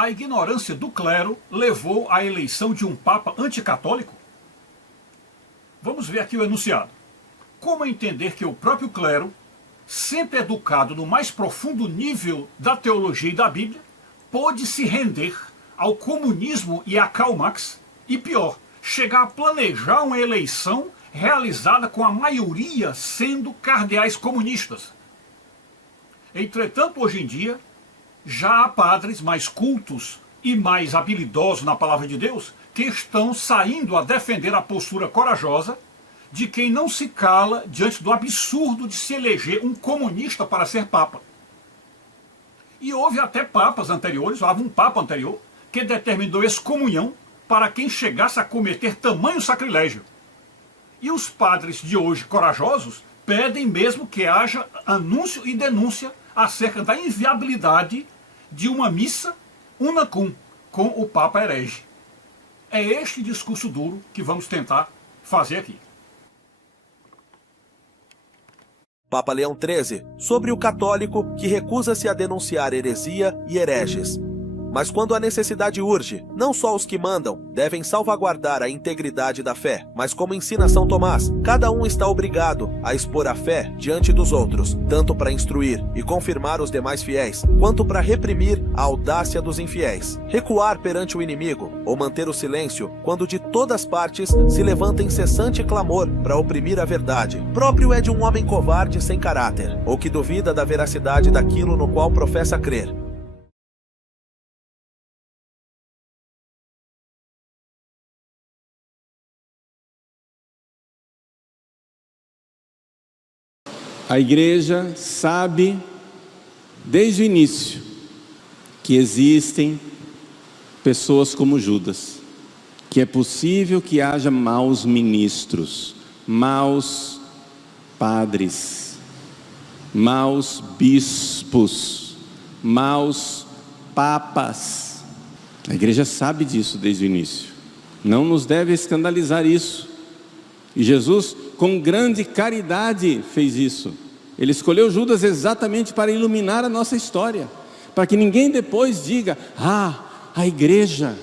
A ignorância do clero levou à eleição de um papa anticatólico? Vamos ver aqui o enunciado. Como entender que o próprio clero, sempre educado no mais profundo nível da teologia e da Bíblia, pôde se render ao comunismo e a Karl Marx, e pior, chegar a planejar uma eleição realizada com a maioria sendo cardeais comunistas? Entretanto, hoje em dia, já há padres mais cultos e mais habilidosos na palavra de Deus que estão saindo a defender a postura corajosa de quem não se cala diante do absurdo de se eleger um comunista para ser papa. E houve até papas anteriores, houve um papa anterior, que determinou excomunhão para quem chegasse a cometer tamanho sacrilégio. E os padres de hoje, corajosos, pedem mesmo que haja anúncio e denúncia acerca da inviabilidade de uma missa unacum com o Papa herege. É este discurso duro que vamos tentar fazer aqui. Papa Leão XIII, sobre o católico que recusa-se a denunciar heresia e hereges. Mas quando a necessidade urge, não só os que mandam devem salvaguardar a integridade da fé, mas como ensina São Tomás, cada um está obrigado a expor a fé diante dos outros, tanto para instruir e confirmar os demais fiéis, quanto para reprimir a audácia dos infiéis, recuar perante o inimigo, ou manter o silêncio quando de todas partes se levanta incessante clamor para oprimir a verdade. Próprio é de um homem covarde sem caráter, ou que duvida da veracidade daquilo no qual professa crer. A igreja sabe, desde o início, que existem pessoas como Judas, que é possível que haja maus ministros, maus padres, maus bispos, maus papas. A igreja sabe disso desde o início. Não nos deve escandalizar isso. E Jesus, com grande caridade, fez isso. Ele escolheu Judas exatamente para iluminar a nossa história, para que ninguém depois diga: a igreja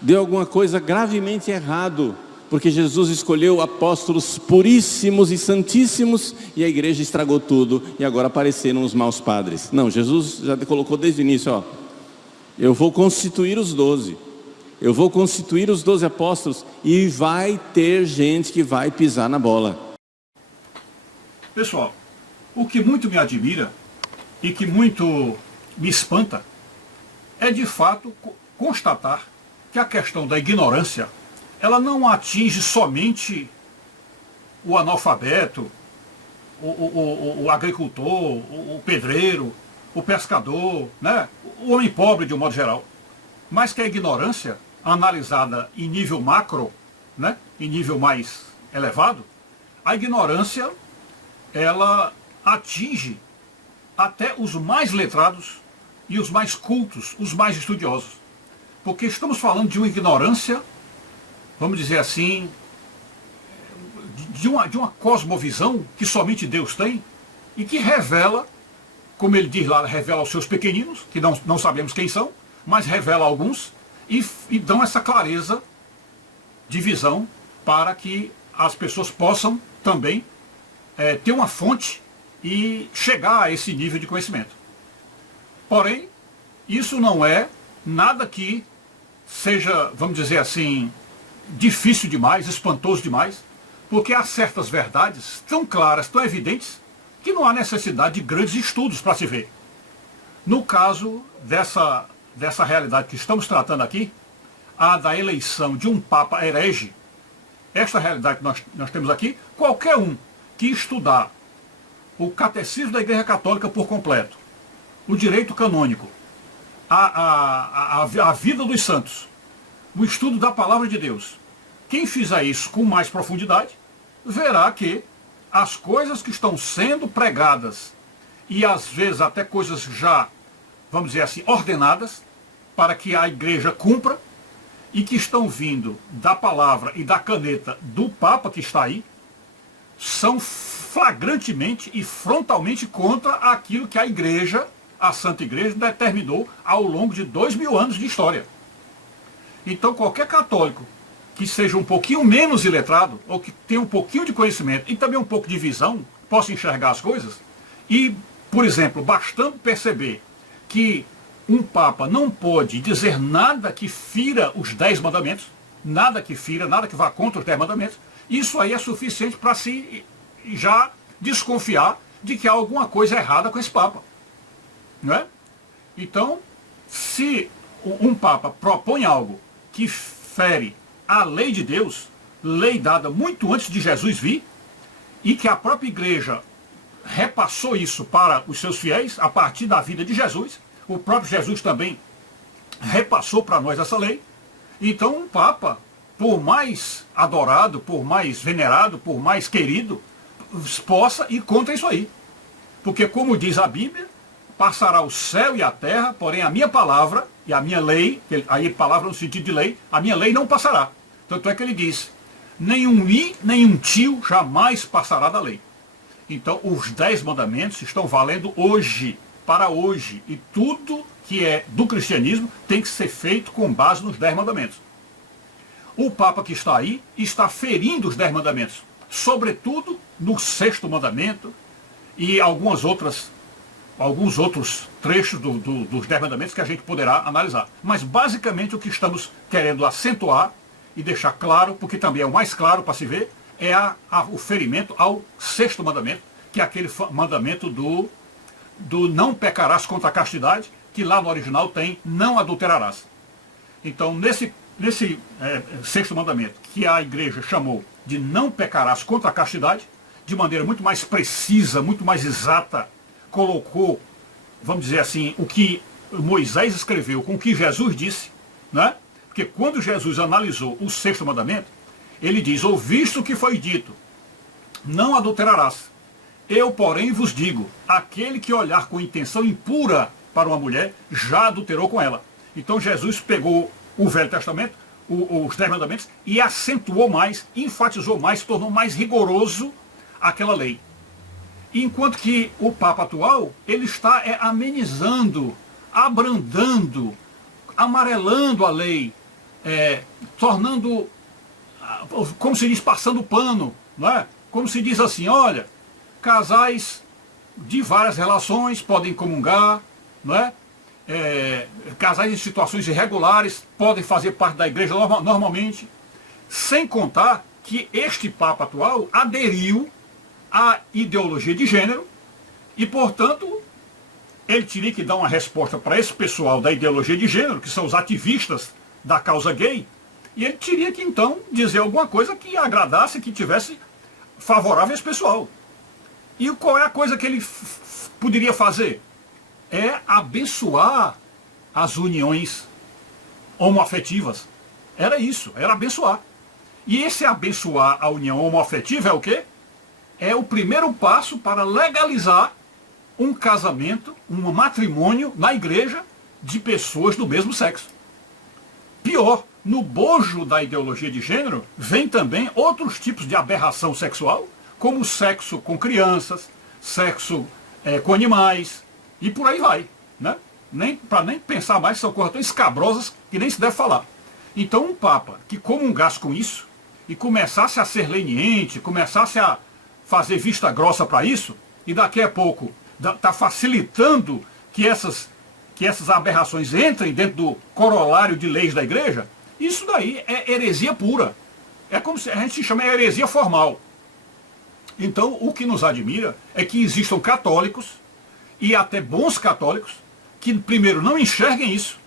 deu alguma coisa gravemente errado, porque Jesus escolheu apóstolos puríssimos e santíssimos, e a igreja estragou tudo, e agora apareceram os maus padres. Não, Jesus já colocou desde o início, eu vou constituir os 12. Eu vou constituir os 12 apóstolos, e vai ter gente que vai pisar na bola. Pessoal, o que muito me admira e que muito me espanta é de fato constatar que a questão da ignorância, ela não atinge somente o analfabeto, o agricultor, o pedreiro, o pescador, né? O homem pobre de um modo geral, mas que a ignorância, analisada em nível macro, né, em nível mais elevado, a ignorância, ela atinge até os mais letrados e os mais cultos, os mais estudiosos. Porque estamos falando de uma ignorância, vamos dizer assim, de uma cosmovisão que somente Deus tem e que revela, como ele diz lá, revela aos seus pequeninos, que não sabemos quem são, mas revela alguns, e dão essa clareza de visão para que as pessoas possam também ter uma fonte e chegar a esse nível de conhecimento. Porém, isso não é nada que seja, vamos dizer assim, difícil demais, espantoso demais, porque há certas verdades tão claras, tão evidentes, que não há necessidade de grandes estudos para se ver. No caso dessa realidade que estamos tratando aqui, a da eleição de um Papa herege, esta realidade que nós temos aqui, qualquer um que estudar o Catecismo da Igreja Católica por completo, o direito canônico, a vida dos santos, o estudo da Palavra de Deus, quem fizer isso com mais profundidade, verá que as coisas que estão sendo pregadas, e às vezes até coisas já, vamos dizer assim, ordenadas, para que a igreja cumpra, e que estão vindo da palavra e da caneta do Papa que está aí, são flagrantemente e frontalmente contra aquilo que a igreja a Santa Igreja determinou ao longo de 2000 anos de história. Então qualquer católico que seja um pouquinho menos iletrado, ou que tenha um pouquinho de conhecimento e também um pouco de visão, possa enxergar as coisas, e, por exemplo, bastando perceber que um Papa não pode dizer nada que fira os 10 mandamentos, nada que fira, nada que vá contra os 10 mandamentos, isso aí é suficiente para se já desconfiar de que há alguma coisa errada com esse Papa. Não é? Então, se um Papa propõe algo que fere a lei de Deus, lei dada muito antes de Jesus vir, e que a própria igreja repassou isso para os seus fiéis a partir da vida de Jesus, o próprio Jesus também repassou para nós essa lei. Então um Papa, por mais adorado, por mais venerado, por mais querido, possa ir contra isso aí. Porque como diz a Bíblia, passará o céu e a terra, porém a minha palavra e a minha lei, aí palavra no sentido de lei, a minha lei não passará. Tanto é que ele diz, nenhum i, nenhum tio jamais passará da lei. Então os 10 mandamentos estão valendo hoje, para hoje, e tudo que é do cristianismo tem que ser feito com base nos 10 mandamentos. O Papa que está aí está ferindo os 10 mandamentos, sobretudo no 6º mandamento e alguns outros trechos dos 10 mandamentos que a gente poderá analisar. Mas basicamente o que estamos querendo acentuar e deixar claro, porque também é o mais claro para se ver, é o ferimento ao 6º mandamento, que é aquele mandamento do não pecarás contra a castidade, que lá no original tem não adulterarás. Então nesse 6º mandamento, que a igreja chamou de não pecarás contra a castidade, de maneira muito mais precisa, muito mais exata, colocou, vamos dizer assim, o que Moisés escreveu com o que Jesus disse, né? Porque quando Jesus analisou o 6º mandamento, ele diz, ouviste o que foi dito, não adulterarás. Eu, porém, vos digo, aquele que olhar com intenção impura para uma mulher, já adulterou com ela. Então Jesus pegou o Velho Testamento, os 10 mandamentos, e acentuou mais, enfatizou mais, tornou mais rigoroso aquela lei. Enquanto que o Papa atual, ele está amenizando, abrandando, amarelando a lei, tornando, como se diz, passando pano, não é? Como se diz assim, olha, casais de várias relações podem comungar, não é? Casais em situações irregulares podem fazer parte da igreja normalmente, sem contar que este Papa atual aderiu à ideologia de gênero e, portanto, ele teria que dar uma resposta para esse pessoal da ideologia de gênero, que são os ativistas da causa gay, e ele teria que então dizer alguma coisa que agradasse, que tivesse favorável a esse pessoal. E qual é a coisa que ele poderia fazer? É abençoar as uniões homoafetivas. Era isso, era abençoar. E esse abençoar a união homoafetiva é o quê? É o primeiro passo para legalizar um casamento, um matrimônio na igreja de pessoas do mesmo sexo. Pior, no bojo da ideologia de gênero, vem também outros tipos de aberração sexual, como sexo com crianças, sexo com animais, e por aí vai. Né? Para nem pensar mais, são coisas tão escabrosas que nem se deve falar. Então um Papa que comungasse com isso, e começasse a ser leniente, começasse a fazer vista grossa para isso, e daqui a pouco está facilitando que essas aberrações entrem dentro do corolário de leis da igreja, isso daí é heresia pura. É como se a gente se chama heresia formal. Então o que nos admira é que existam católicos, e até bons católicos, que primeiro não enxerguem isso,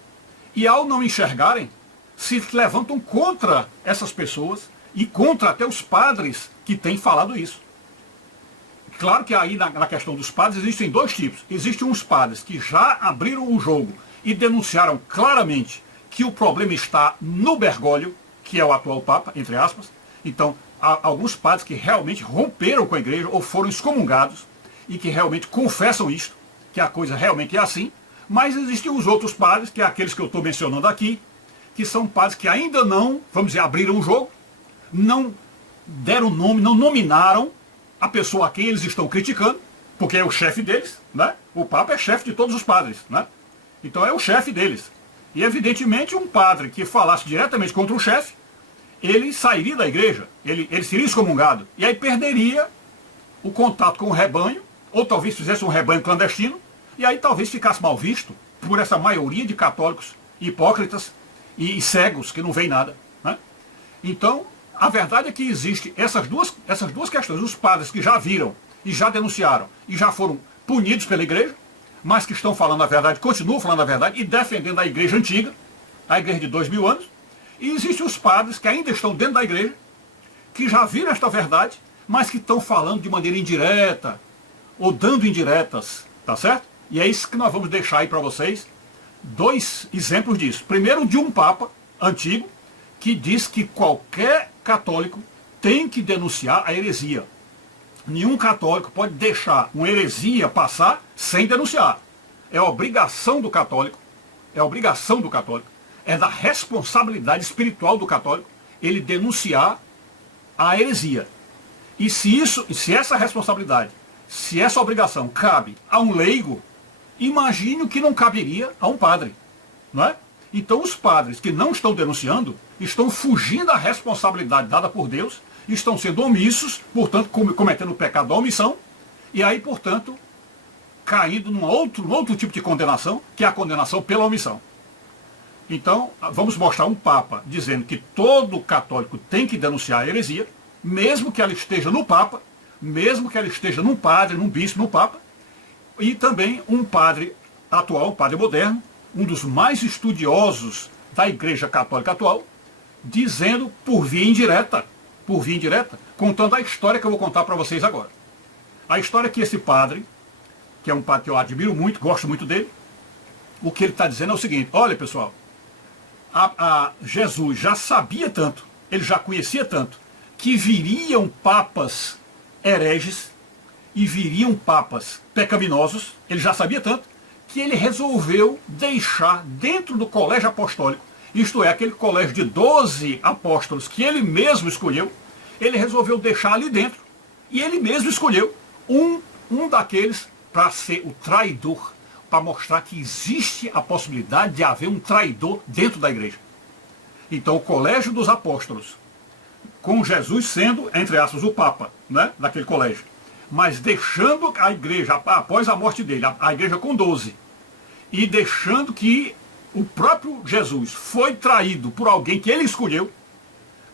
e ao não enxergarem, se levantam contra essas pessoas, e contra até os padres que têm falado isso. Claro que aí na questão dos padres existem dois tipos. Existem uns padres que já abriram o jogo e denunciaram claramente que o problema está no Bergoglio, que é o atual Papa, entre aspas. Então, há alguns padres que realmente romperam com a igreja ou foram excomungados e que realmente confessam isto, que a coisa realmente é assim. Mas existem os outros padres, que é aqueles que eu estou mencionando aqui, que são padres que ainda não, vamos dizer, abriram o jogo, não deram nome, não nominaram a pessoa a quem eles estão criticando, porque é o chefe deles, né? O Papa é chefe de todos os padres, né? Então é o chefe deles. E evidentemente um padre que falasse diretamente contra o chefe, ele sairia da igreja, ele seria excomungado, e aí perderia o contato com o rebanho, ou talvez fizesse um rebanho clandestino, e aí talvez ficasse mal visto por essa maioria de católicos hipócritas e cegos que não veem nada, né? Então, a verdade é que existem essas duas questões. Os padres que já viram e já denunciaram e já foram punidos pela igreja, mas que estão falando a verdade, continuam falando a verdade e defendendo a igreja antiga, a igreja de 2000 anos. E existem os padres que ainda estão dentro da igreja, que já viram esta verdade, mas que estão falando de maneira indireta, ou dando indiretas, tá certo? E é isso que nós vamos deixar aí para vocês, dois exemplos disso. Primeiro, de um papa antigo, que diz que qualquer católico tem que denunciar a heresia. Nenhum católico pode deixar uma heresia passar sem denunciar. É obrigação do católico, é da responsabilidade espiritual do católico ele denunciar a heresia. E se essa responsabilidade, se essa obrigação cabe a um leigo, imagine o que não caberia a um padre, não é? Então os padres que não estão denunciando estão fugindo da responsabilidade dada por Deus, estão sendo omissos, portanto cometendo o pecado da omissão, e aí, portanto, caindo num outro tipo de condenação, que é a condenação pela omissão. Então, vamos mostrar um Papa dizendo que todo católico tem que denunciar a heresia, mesmo que ela esteja no Papa, mesmo que ela esteja num padre, num bispo, no Papa, e também um padre atual, um padre moderno, um dos mais estudiosos da Igreja Católica atual, dizendo por via indireta, contando a história que eu vou contar para vocês agora. A história que esse padre, que é um padre que eu admiro muito, gosto muito dele, o que ele está dizendo é o seguinte: olha, pessoal, Jesus já sabia tanto, ele já conhecia tanto, que viriam papas hereges e viriam papas pecaminosos, ele já sabia tanto, que ele resolveu deixar dentro do colégio apostólico, isto é, aquele colégio de 12 apóstolos que ele mesmo escolheu, ele resolveu deixar ali dentro, e ele mesmo escolheu um daqueles para ser o traidor, para mostrar que existe a possibilidade de haver um traidor dentro da igreja. Então o colégio dos apóstolos, com Jesus sendo, entre aspas, o Papa, né, daquele colégio, mas deixando a igreja, após a morte dele, a igreja com 12, e deixando que o próprio Jesus foi traído por alguém que ele escolheu,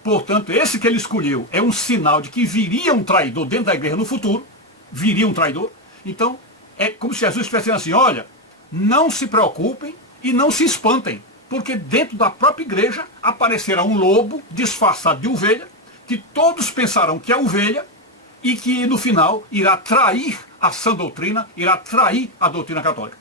portanto, esse que ele escolheu é um sinal de que viria um traidor dentro da igreja no futuro, viria um traidor. Então, é como se Jesus estivesse dizendo assim: olha, não se preocupem e não se espantem, porque dentro da própria igreja aparecerá um lobo disfarçado de ovelha, que todos pensarão que é ovelha, e que no final irá trair a sã doutrina, irá trair a doutrina católica.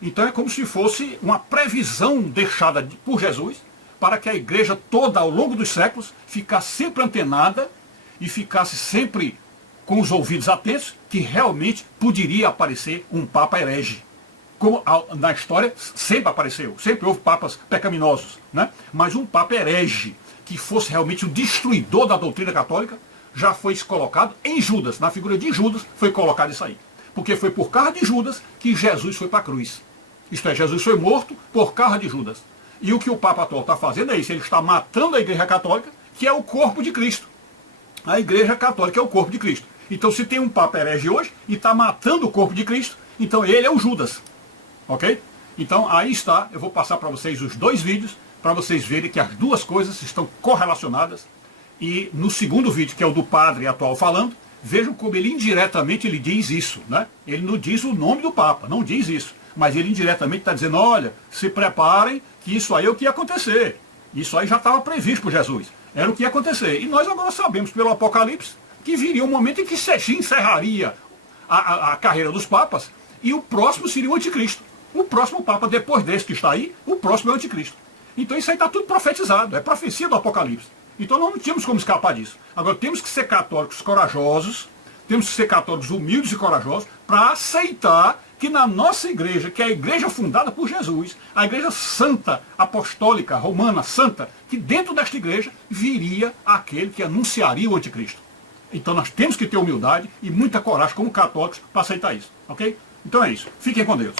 Então é como se fosse uma previsão deixada por Jesus, para que a igreja toda ao longo dos séculos ficasse sempre antenada e ficasse sempre com os ouvidos atentos, que realmente poderia aparecer um Papa herege. Como na história sempre apareceu, sempre houve papas pecaminosos, né? Mas um Papa herege, que fosse realmente o destruidor da doutrina católica, já foi colocado em Judas, na figura de Judas foi colocado isso aí. Porque foi por causa de Judas que Jesus foi para a cruz. Isto é, Jesus foi morto por causa de Judas. E o que o Papa atual está fazendo é isso, ele está matando a Igreja Católica, que é o corpo de Cristo. A Igreja Católica é o corpo de Cristo. Então se tem um Papa herege hoje e está matando o corpo de Cristo, então ele é o Judas. Ok? Então aí está, eu vou passar para vocês os dois vídeos, para vocês verem que as duas coisas estão correlacionadas. E no segundo vídeo, que é o do padre atual falando, vejam como ele indiretamente ele diz isso, né? Ele não diz o nome do Papa, não diz isso. Mas ele indiretamente está dizendo: olha, se preparem, que isso aí é o que ia acontecer. Isso aí já estava previsto por Jesus. Era o que ia acontecer. E nós agora sabemos pelo Apocalipse que viria um momento em que se encerraria a carreira dos papas, e o próximo seria o anticristo. O próximo Papa, depois desse que está aí, o próximo é o anticristo. Então isso aí está tudo profetizado, é profecia do Apocalipse. Então nós não tínhamos como escapar disso. Agora temos que ser católicos corajosos, temos que ser católicos humildes e corajosos, para aceitar que na nossa igreja, que é a igreja fundada por Jesus, a igreja santa, apostólica, romana, santa, que dentro desta igreja viria aquele que anunciaria o anticristo. Então nós temos que ter humildade e muita coragem como católicos para aceitar isso, ok? Então é isso. Fiquem com Deus.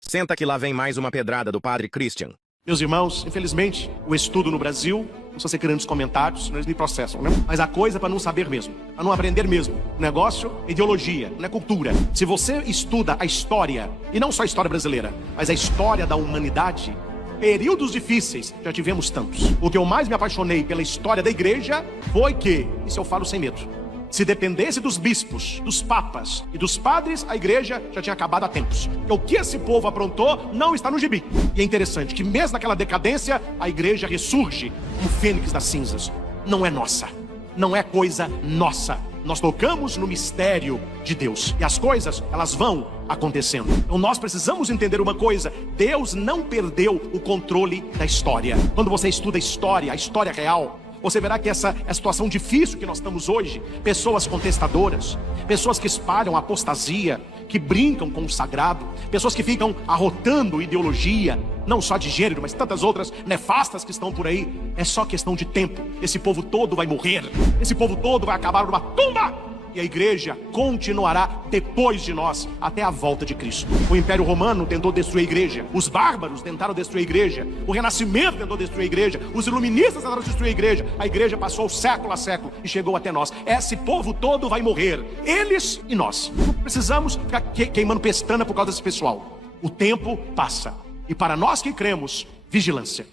Senta que lá vem mais uma pedrada do Padre Christian. Meus irmãos, infelizmente, o estudo no Brasil, não só ser grandes comentários, senão eles me processam, né? Mas a coisa é para não saber mesmo, para não aprender mesmo. O negócio é ideologia, não é cultura. Se você estuda a história, e não só a história brasileira, mas a história da humanidade, períodos difíceis, já tivemos tantos. O que eu mais me apaixonei pela história da igreja foi que, isso eu falo sem medo, se dependesse dos bispos, dos papas e dos padres, a igreja já tinha acabado há tempos. Porque o que esse povo aprontou não está no gibi. E é interessante que mesmo naquela decadência, a igreja ressurge como fênix das cinzas. Não é nossa, não é coisa nossa. Nós tocamos no mistério de Deus. E as coisas, elas vão acontecendo. Então nós precisamos entender uma coisa: Deus não perdeu o controle da história. Quando você estuda a história real, você verá que essa situação difícil que nós estamos hoje, pessoas contestadoras, pessoas que espalham apostasia, que brincam com o sagrado, pessoas que ficam arrotando ideologia, não só de gênero, mas tantas outras nefastas que estão por aí, é só questão de tempo. Esse povo todo vai morrer, esse povo todo vai acabar numa tumba. E a igreja continuará depois de nós, até a volta de Cristo. O Império Romano tentou destruir a igreja, os bárbaros tentaram destruir a igreja, o Renascimento tentou destruir a igreja, os iluministas tentaram destruir a igreja passou século a século e chegou até nós. Esse povo todo vai morrer, eles e nós. Não precisamos ficar queimando pestana por causa desse pessoal. O tempo passa, e para nós que cremos, vigilância.